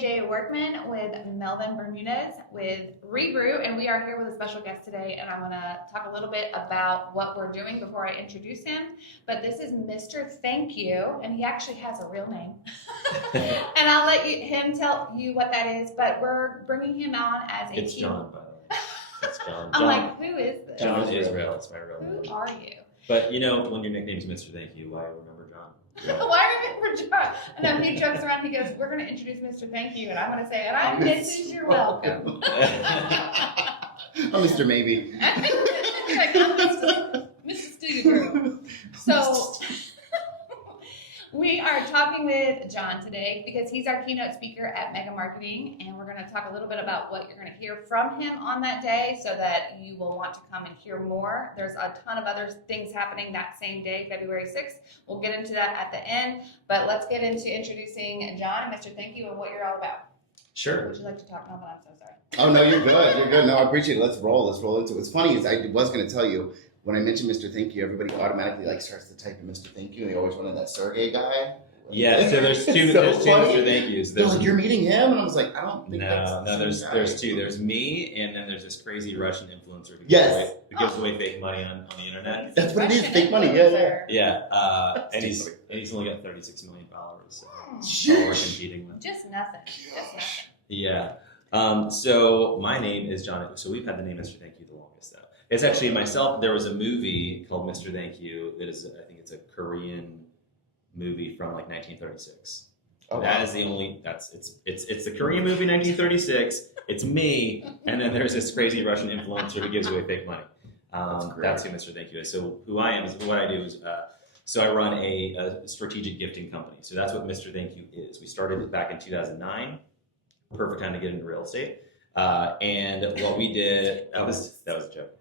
JJ Workman with Melvin Bermudez with Re-Brew, and we are here with a special guest today, and I'm going to talk a little bit about what we're doing before I introduce him. But this is Mr. Thank You, and he actually has a real name. And I'll let him tell you what that is, but we're bringing him on as a It's John, by the way. It's John. I'm like, who is this? John Israel. It's my real name. Who are you? But you know, when your nickname's Mr. Thank You, why remember John? Yeah. Why remember John? No, he jokes around. He goes, "We're going to introduce Mr. Thank You," and I'm going to say, "And I'm Mrs. You're welcome." I'm Mr. Maybe. Like, I'm Mrs. Studio. So we are talking with John today because he's our keynote speaker at Mega Marketing, and we're going to talk a little bit about what you're going to hear from him on that day so that you will want to come and hear more. There's a ton of other things happening that same day, February 6th. We'll get into that at the end, but let's get into introducing John and Mr. Thank You and what you're all about. Sure. Would you like to talk now? But I'm so sorry. Oh, no, you're good. You're good. No, I appreciate it. Let's roll into it. What's funny is I was going to tell you, when I mentioned Mr. Thank You, everybody automatically starts to type in Mr. Thank You, and they always wanted that Sergey guy. Yeah, so there's two Mr. Thank Yous. They're like, you're meeting him? And I was like, I don't think there's two. There's me, and then there's this crazy Russian influencer who gives away fake money on the internet. That's what it is, fake money. Yeah. Yeah, and he's only got 36 million followers. So we're competing with. Just nothing. Just nothing. Yeah. So my name is John. So we've had the name Mr. Thank You the longest, though. It's actually myself. There was a movie called Mr. Thank You that is, I think it's a Korean movie from like 1936. Oh, that is the only. It's the Korean movie 1936. It's me, and then there's this crazy Russian influencer who gives away fake money. That's who Mr. Thank You is. So who I am is what I do is. So I run a strategic gifting company. So that's what Mr. Thank You is. We started it back in 2009. Perfect time to get into real estate. And what we did, that was a joke.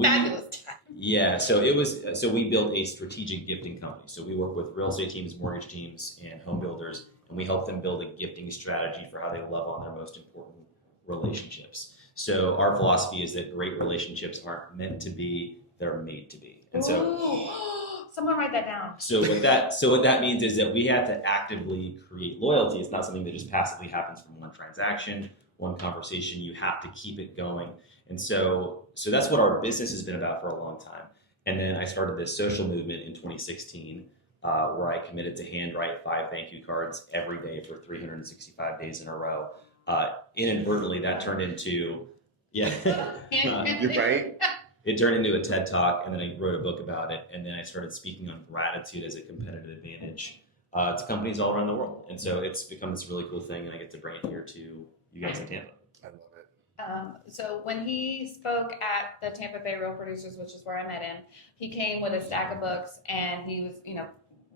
Fabulous time. Yeah, so we built a strategic gifting company. So we work with real estate teams, mortgage teams, and home builders, and we help them build a gifting strategy for how they love on their most important relationships. So our philosophy is that great relationships aren't meant to be, they're made to be. And so someone write that down. So what that means is that we have to actively create loyalty. It's not something that just passively happens from one transaction, one conversation. You have to keep it going. And so that's what our business has been about for a long time. And then I started this social movement in 2016 where I committed to handwrite 5 thank you cards every day for 365 days in a row. Inadvertently, that turned into, you're right. It turned into a TED Talk, and then I wrote a book about it, and then I started speaking on gratitude as a competitive advantage to companies all around the world. And so it's become this really cool thing, and I get to bring it here to you guys in Tampa. I love it. So when he spoke at the Tampa Bay Real Producers, which is where I met him, he came with a stack of books, and he was,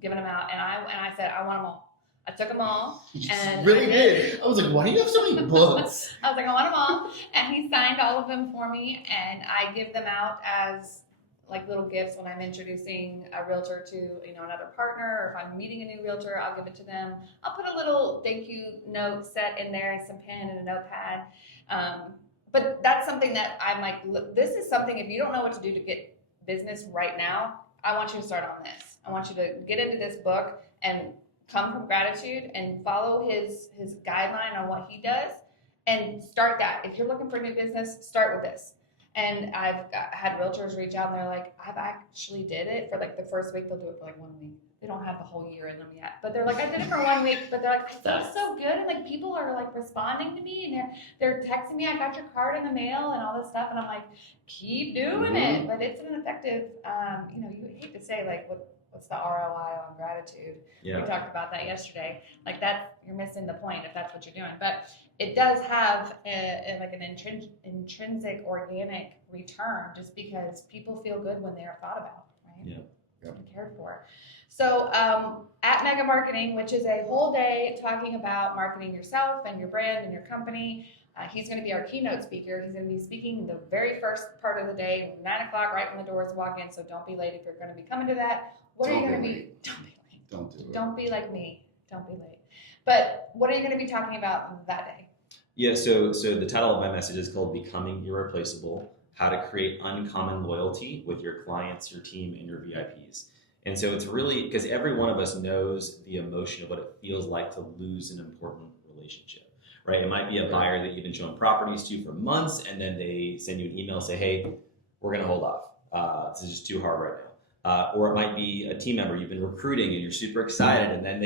giving them out, and I said, I want them all. I took them all. And really did. I was like, why do you have so many books? I was like, I want them all. And he signed all of them for me. And I give them out as like little gifts when I'm introducing a realtor to, another partner, or if I'm meeting a new realtor, I'll give it to them. I'll put a little thank you note set in there and some pen and a notepad. But that's something that I'm like, look, this is something, if you don't know what to do to get business right now, I want you to start on this. I want you to get into this book and come from gratitude and follow his guideline on what he does and start that. If you're looking for a new business, start with this. And I've had realtors reach out and they're like, I've actually did it for like the first week. They'll do it for like 1 week. They don't have the whole year in them yet, but they're like, I did it for 1 week, but they're like, I feel so good. And like people are like responding to me and they're texting me, I got your card in the mail and all this stuff. And I'm like, keep doing it. But it's an effective, you hate to say like what's the ROI on gratitude? Yeah. We talked about that yesterday. Like you're missing the point if that's what you're doing. But it does have an intrinsic organic return just because people feel good when they are thought about, right? Yeah. And cared for. So at Mega Marketing, which is a whole day talking about marketing yourself and your brand and your company, he's going to be our keynote speaker. He's going to be speaking the very first part of the day, 9 o'clock, right when the doors walk in. So don't be late if you're going to be coming to that. What are you going to be? Don't be late. Don't do it. Don't be like me. Don't be late. But what are you going to be talking about that day? Yeah, so the title of my message is called Becoming Irreplaceable, How to Create Uncommon Loyalty with Your Clients, Your Team, and Your VIPs. And so it's really because every one of us knows the emotion of what it feels like to lose an important relationship, right? It might be a buyer that you've been showing properties to for months, and then they send you an email, say, hey, we're going to hold off. This is just too hard right now. Or it might be a team member you've been recruiting and you're super excited, and then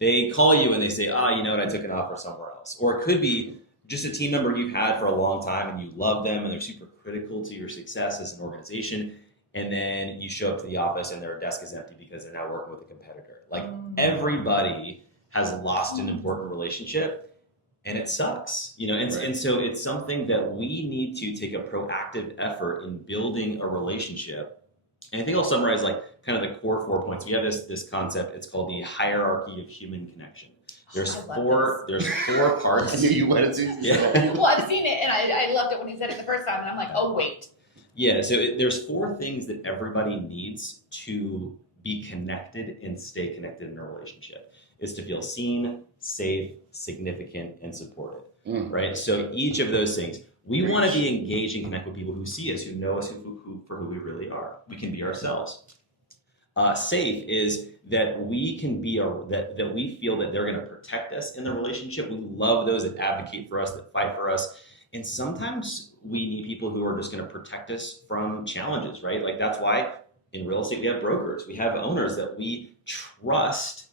they call you and they say, you know what, I took an offer somewhere else. Or it could be just a team member you've had for a long time and you love them and they're super critical to your success as an organization. And then you show up to the office and their desk is empty because they're now working with a competitor. Like everybody has lost an important relationship and it sucks, you know, and so it's something that we need to take a proactive effort in building a relationship. And I think I'll summarize like kind of the core 4 points. We have this concept, it's called the hierarchy of human connection. There's four parts. I knew you wanted to. Yeah. Well, I've seen it, and I loved it when he said it the first time, and I'm like, oh, wait. Yeah, so there's 4 things that everybody needs to be connected and stay connected in a relationship. Is to feel seen, safe, significant, and supported, right? So each of those things, we want to be engaged and connect with people who see us, who know us, who for who we really are. We can be ourselves. Safe is that we can be that we feel that they're going to protect us in the relationship. We love those that advocate for us, that fight for us. And sometimes we need people who are just going to protect us from challenges, right? Like that's why in real estate we have brokers. We have owners that we trust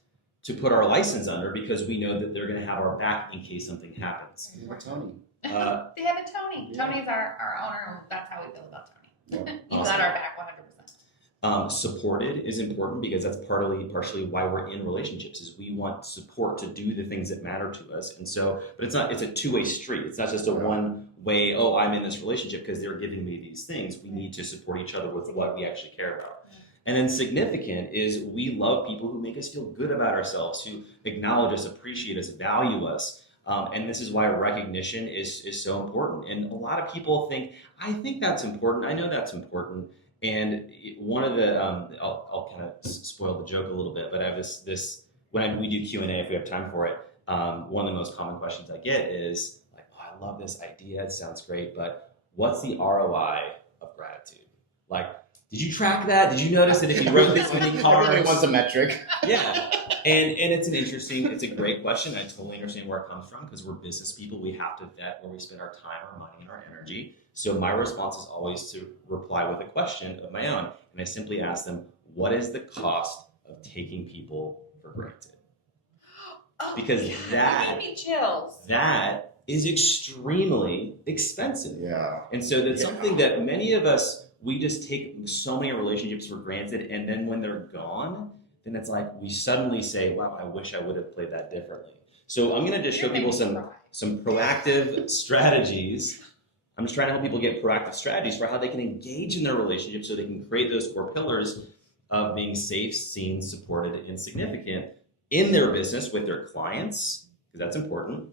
to put our license under because we know that they're going to have our back in case something happens. Or Tony. They have a Tony. Yeah. Tony's our owner, and that's how we feel about Tony. Yeah. You got our back 100%. Supported is important because that's partially why we're in relationships is we want support to do the things that matter to us. And so, but it's a two-way street. It's not just a one way, I'm in this relationship because they're giving me these things. We need to support each other with what we actually care about. And then significant is we love people who make us feel good about ourselves, who acknowledge us, appreciate us, value us. And this is why recognition is so important. And a lot of people think, I think that's important. I know that's important. And one of the, I'll kind of spoil the joke a little bit, but I have this when we do Q&A, if we have time for it, one of the most common questions I get is like, I love this idea, it sounds great, but what's the ROI of gratitude? Like, did you track that? Did you notice that if you wrote this many cards? Everybody wants a metric. Yeah. And it's a great question. I totally understand where it comes from because we're business people. We have to vet where we spend our time, our money, and our energy. So my response is always to reply with a question of my own. And I simply ask them, what is the cost of taking people for granted? Because that gave me chills. That is extremely expensive. Yeah. And so that's something that many of us, we just take so many relationships for granted. And then when they're gone, then it's like we suddenly say, wow, I wish I would have played that differently. So I'm going to just show people some proactive strategies. I'm just trying to help people get proactive strategies for how they can engage in their relationship so they can create those 4 pillars of being safe, seen, supported, and significant in their business with their clients, because that's important,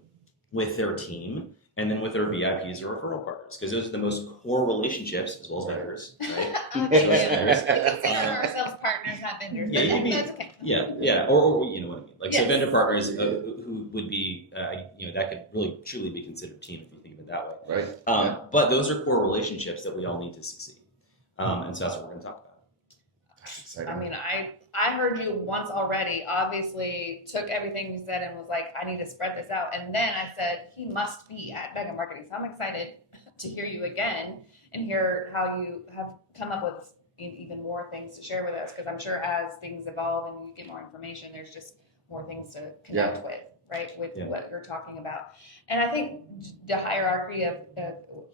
with their team, and then with their VIPs or referral partners, because those are the most core relationships, as well as vendors, right? We can say ourselves partners, not vendors. Yeah, But that's okay. Yeah, or you know what I mean. Like, Yes. so vendor partners who would be, that could really truly be considered team if you think of it that way. Right. But those are core relationships that we all need to succeed. And so that's what we're going to talk about. That's exciting. I mean, I heard you once already, obviously took everything you said and was like, I need to spread this out. And then I said, he must be at Mega Marketing. So I'm excited to hear you again and hear how you have come up with even more things to share with us. Because I'm sure as things evolve and you get more information, there's just more things to connect with, right? With what you're talking about. And I think the hierarchy of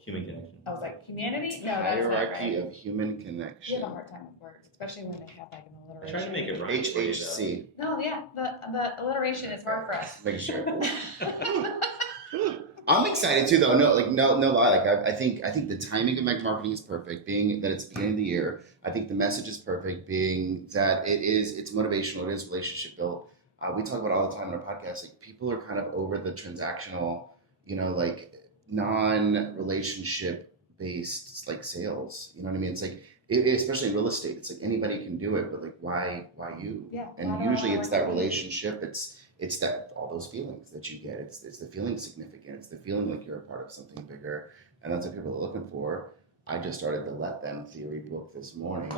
Human connection. I was like, humanity? The No, that's not hierarchy right. of human You connection. have a hard time with words, especially when they have like an I alliteration. tried to make it right. HHC. No, yeah, the alliteration is hard for us. Make sure. I'm excited too, though. No lie. Like I think the timing of Mega Marketing is perfect. Being that it's the beginning of the year, I think the message is perfect. Being that it's motivational, it is relationship built. We talk about it all the time in our podcast. Like people are kind of over the transactional, like non-relationship based like sales. You know what I mean? It's like especially in real estate, it's like anybody can do it, but like why you? Yeah. And usually it's that relationship. It's that all those feelings that you get. It's the feeling significant. It's the feeling like you're a part of something bigger, and that's what people are looking for. I just started the Let Them theory book this morning.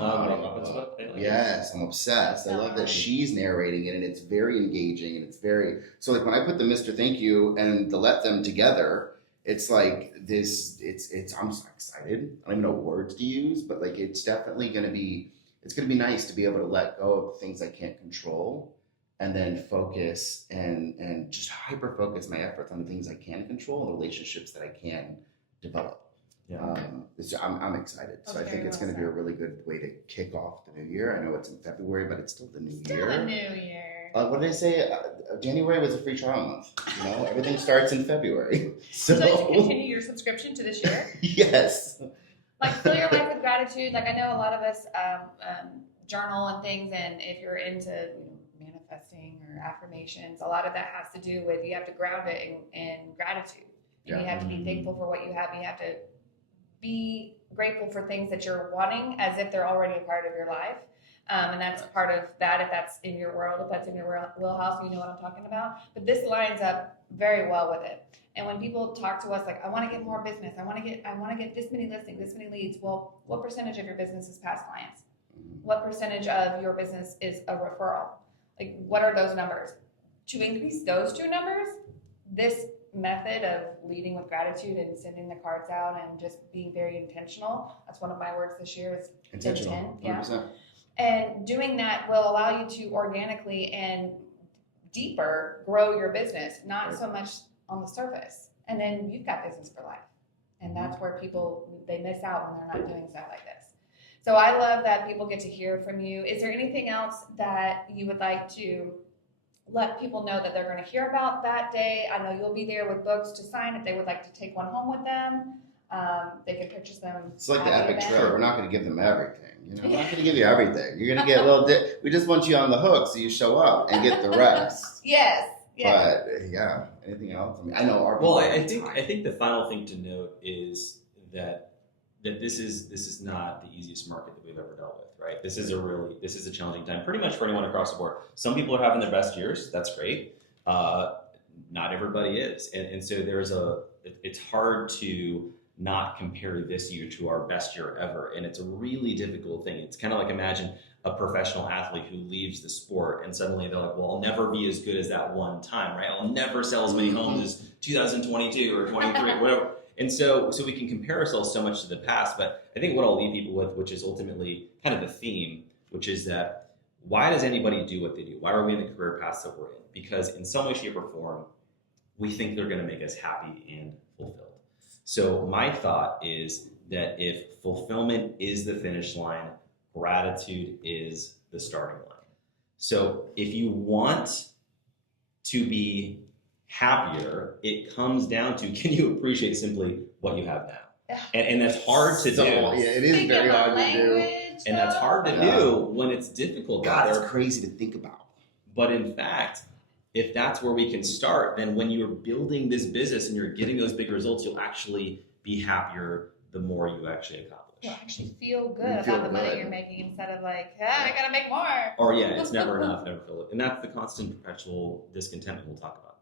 Yes, I'm obsessed. I love that Oh. she's narrating it, and it's very engaging, and it's very so. Like when I put the Mr. Thank You and the Let Them together, it's like this. It's. I'm so excited. I don't even know what words to use, but like it's definitely gonna be. It's gonna be nice to be able to let go of things I can't control, and then focus and just hyper focus my efforts on the things I can control and the relationships that I can develop. Yeah. I'm excited. So That's I think very it's well going to be a said. really good way to kick off the new year. I know it's in February, but it's still the new Still year. a new year. What did I say? January was a free trial month. You know, everything starts in February. So Would you like to continue your subscription to this year? yes. Like fill your life with gratitude. Like I know a lot of us journal and things, and if you're into manifesting or affirmations, a lot of that has to do with you have to ground it in gratitude. And you have to be thankful for what you have. You have to be grateful for things that you're wanting as if they're already a part of your life. And that's part of that, if that's in your world, if that's in your wheelhouse, you know what I'm talking about. But this lines up very well with it. And when people talk to us like, I want to get more business, I want to get this many listings, this many leads. Well, what percentage of your business is past clients? What percentage of your business is a referral? Like, what are those numbers? To increase those two numbers, this method of leading with gratitude and sending the cards out and just being very intentional. That's one of my words this year is Intentional. intent. 100%. Yeah. And doing that will allow you to organically and deeper grow your business, not so much on the surface. And then you've got business for life. And that's where people, they miss out when they're not doing stuff like this. So I love that people get to hear from you. Is there anything else that you would like to let people know that they're going to hear about that day? I know you'll be there with books to sign if they would like to take one home with them. They can purchase them. It's like the at epic event. trailer. We're not going to give them everything. You know, we're not going to give you everything. You're going to get a little. We just want you on the hook so you show up and get the rest. Yes. Yes. But yeah, anything else? I mean, I know our. Well, people I have think time. I think the final thing to note is that this is not the easiest market that we've ever dealt with, right? This is a challenging time, pretty much for anyone across the board. Some people are having their best years. That's great. Not everybody is, and so it's hard to not compare this year to our best year ever, and it's a really difficult thing. It's kind of like imagine a professional athlete who leaves the sport and suddenly they're like, well, I'll never be as good as that one time, right? I'll never sell as many homes as 2022 or 23, whatever. And so we can compare ourselves so much to the past, but I think what I'll leave people with, which is ultimately kind of the theme, which is that why does anybody do what they do? Why are we in the career paths that we're in? Because in some way, shape, or form, we think they're going to make us happy and fulfilled. So my thought is that if fulfillment is the finish line, gratitude is the starting line. So if you want to be happier, it comes down to, can you appreciate simply what you have now? And that's hard to do. Yeah, it is very hard to do. And that's hard to do when it's difficult. God, out it's there. crazy to think about. But in fact, if that's where we can start, then when you're building this business and you're getting those big results, you'll actually be happier the more you actually accomplish. You'll actually feel good You feel about the money good. you're making instead of like, I gotta make more. Or yeah, it's never enough, never feel it. And that's the constant perpetual discontentment we'll talk about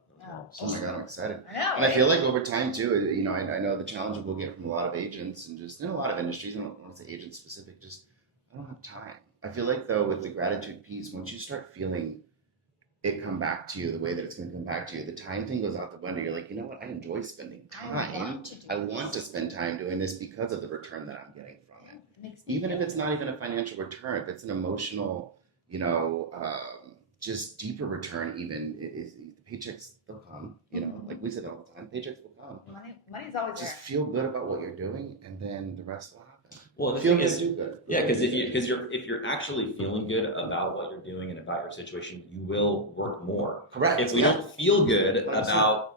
as well. Oh my God, I'm excited. I know. And I right? feel like over time too, you know, I know the challenge we'll get from a lot of agents and just in a lot of industries, I don't want to say agent specific, just I don't have time. I feel like though with the gratitude piece, once you start feeling it come back to you the way that it's going to come back to you, the time thing goes out the window. You're like, you know what? I enjoy spending time. I want to spend time doing this because of the return that I'm getting from it. Even if it's not even a financial return, if it's an emotional, you know, just deeper return, even the paychecks, they'll come. You know, like we said all the time, paychecks will come. Money's always Just there. feel good about what you're doing, and then the rest will happen. Well, the Feel thing good, is, do good. yeah, because if you're actually feeling good about what you're doing and about your situation, you will work more. Correct. If we don't feel good 100%. about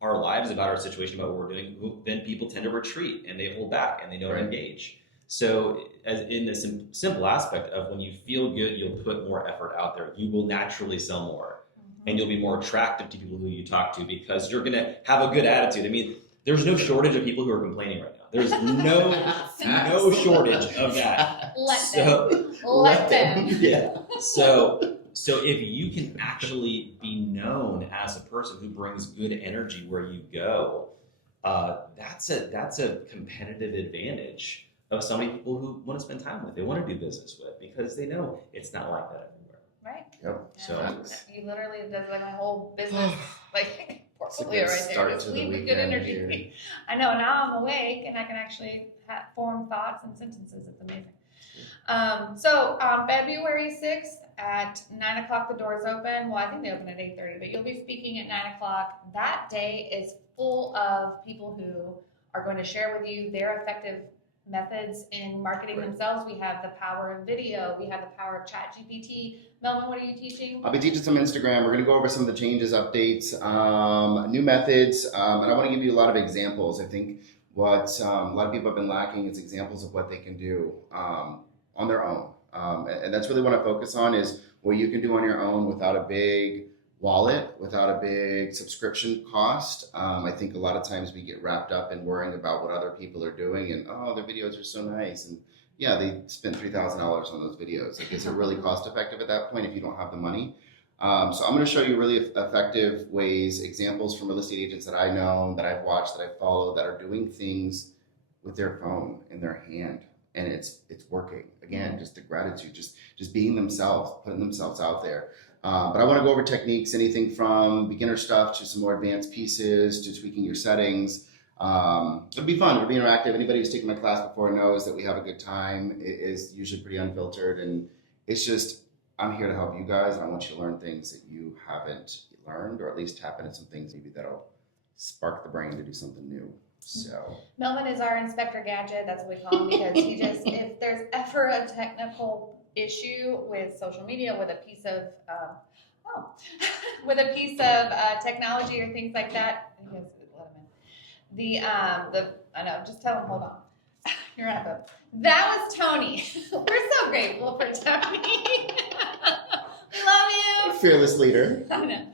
our lives, about our situation, about what we're doing, then people tend to retreat and they hold back and they don't Right. engage. So, as in the simple aspect of when you feel good, you'll put more effort out there. You will naturally sell more, and you'll be more attractive to people who you talk to because you're gonna have a good attitude. I mean, there's no shortage of people who are complaining right now. There's no shortage of that. Let them. Yeah. So if you can actually be known as a person who brings good energy where you go, that's a competitive advantage of so many people who want to spend time with, they want to do business with, because they know it's not like that everywhere. Right. Yep. So you literally did like my whole business like portfolio right there. Start Just to the leave with good weekend energy. here. I know, now I'm awake and I can actually form thoughts and sentences. It's amazing. So on February 6th at 9 o'clock, the doors open. Well, I think they open at 8:30, but you'll be speaking at 9 o'clock. That day is full of people who are going to share with you their effective methods in marketing themselves. We have the power of video. We have the power of ChatGPT. Melvin, what are you teaching? I'll be teaching some Instagram. We're going to go over some of the changes, updates, new methods, and I want to give you a lot of examples. I think what a lot of people have been lacking is examples of what they can do on their own. And that's really what I focus on, is what you can do on your own without a big wallet, without a big subscription cost. I think a lot of times we get wrapped up in worrying about what other people are doing and, oh, their videos are so nice. And yeah, they spent $3,000 on those videos. Like, is it really cost effective at that point if you don't have the money? So I'm going to show you really effective ways, examples from real estate agents that I know, that I've watched, that I follow, that are doing things with their phone in their hand. And it's working. Again, just the gratitude, just being themselves, putting themselves out there. But I want to go over techniques, anything from beginner stuff to some more advanced pieces to tweaking your settings. It'll be fun. It'll be interactive. Anybody who's taken my class before knows that we have a good time. It is usually pretty unfiltered, and it's just, I'm here to help you guys, and I want you to learn things that you haven't learned, or at least tap into some things maybe that'll spark the brain to do something new. So Melvin is our Inspector Gadget. That's what we call him, because he just, if there's ever a technical issue with social media, with a piece of with a piece of technology or things like that, he goes, let him in. I know, just tell him, hold on. You're right, but that was Tony. We're so grateful for Tony. We love you. fearless leader. I know.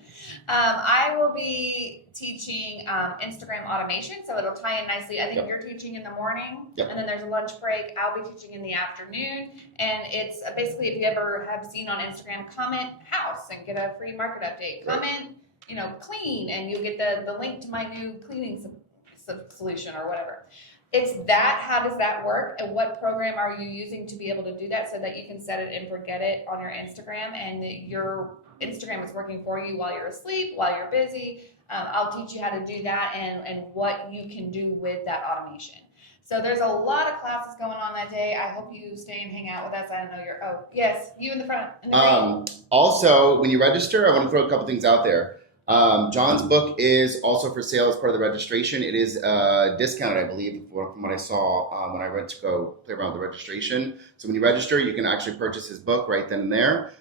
I will be teaching Instagram automation, so it'll tie in nicely. I think you're teaching in the morning, and then there's a lunch break. I'll be teaching in the afternoon, and it's basically, if you ever have seen on Instagram, comment house and get a free market update. Comment, clean, and you'll get the link to my new cleaning solution or whatever. It's that. How does that work? And what program are you using to be able to do that, so that you can set it and forget it on your Instagram, and your Instagram is working for you while you're asleep, while you're busy. I'll teach you how to do that and what you can do with that automation. So there's a lot of classes going on that day. I hope you stay and hang out with us. I know yes, you in the front. Also, when you register, I want to throw a couple things out there. John's book is also for sale as part of the registration. It is discounted, I believe, from what I saw when I went to go play around with the registration. So when you register, you can actually purchase his book right then and there.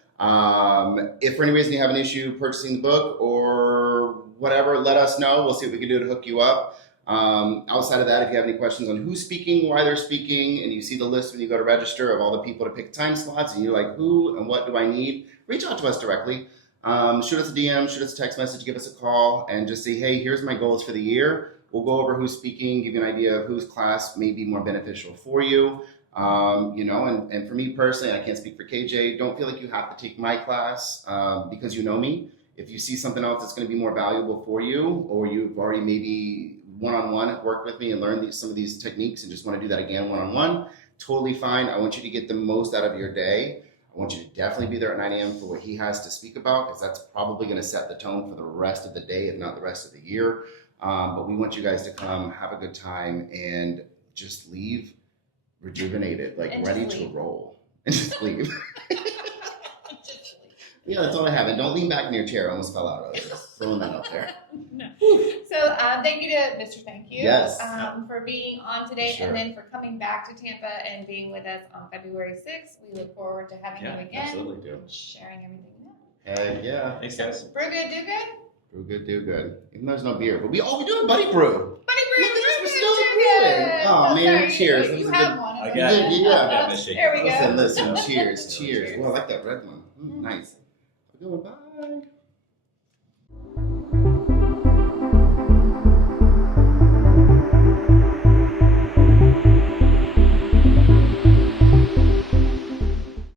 If for any reason you have an issue purchasing the book or whatever, let us know. We'll see what we can do to hook you up. Outside of that, if you have any questions on who's speaking, why they're speaking, and you see the list when you go to register of all the people to pick time slots, and you're like, who and what do I need? Reach out to us directly. Shoot us a DM, shoot us a text message, give us a call, and just say, hey, here's my goals for the year. We'll go over who's speaking, give you an idea of whose class may be more beneficial for you. And for me personally, I can't speak for KJ, don't feel like you have to take my class because you know me. If you see something else that's going to be more valuable for you, or you've already maybe one-on-one worked with me and learned some of these techniques and just want to do that again one-on-one, totally fine. I want you to get the most out of your day. I want you to definitely be there at 9 a.m. for what he has to speak about, because that's probably going to set the tone for the rest of the day, if not the rest of the year. But we want you guys to come, have a good time, and just leave rejuvenated, like ready to roll. And just leave. Yeah, that's all I have. And don't lean back in your chair. I almost fell out earlier. Throwing that out there. No. So thank you to Mr. Thank You for being on today, and then for coming back to Tampa and being with us on February 6th. We look forward to having you again. Absolutely do. Sharing everything now. Heck yeah. Thanks, guys. Brew good, do good? Brew good, do good. Even though there's no beer. But we're doing Buddy Brew. Buddy Brew, we're still brewing. Oh, man, cheers. You have one. I got it. Yeah. There we go. Listen, cheers. Well, I like that red one. Nice. We're going, bye.